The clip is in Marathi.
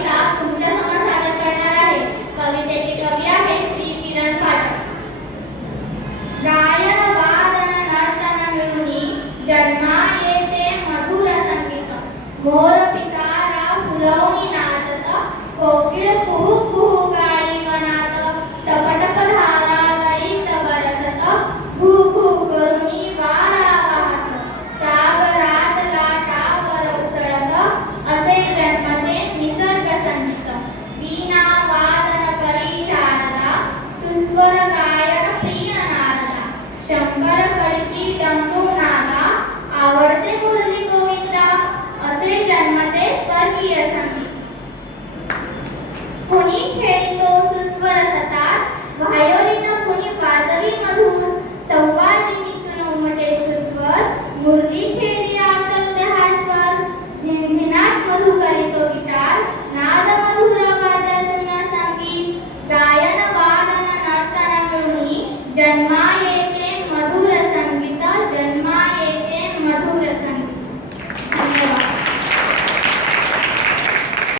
कविता तुमच्यासमोर सादर करणार आहे. कवितेचे कवी आहे श्री किरण पाठक. गायन वादन नर्तन मिळूनी जन्मा येते मधुर संगीत. मोर पिसारा फुलवणी नाचत, कोकिळ कुहू कुहू गाई वनात. टपटप धारा लयीत बरसत, भू भू करुणी वारा वाहत. सागरात लाटावर उसळत, असे जन्मते निसर्ग संगीत. वीणा वादन करी शारदा, सुस्वर गायन प्रिय नारदा. शंकर करीती डमरू नादा, आवडते मुरली गोविंदा. असे जन्मते स्वर्गीय संगीत. कुणी खेळीतो सुस्वर सतार, व्हायोलिन कुणी वाजवी मधुर. संवादिनीतून उमटे सुस्वर, मुरली छेडी आकलते हा स्वर. झिणझिणाट मधु करीतो गिटार, नाद मधुर वाजतून संगीत. गायन वादन नर्तन मिळूनी जन्मा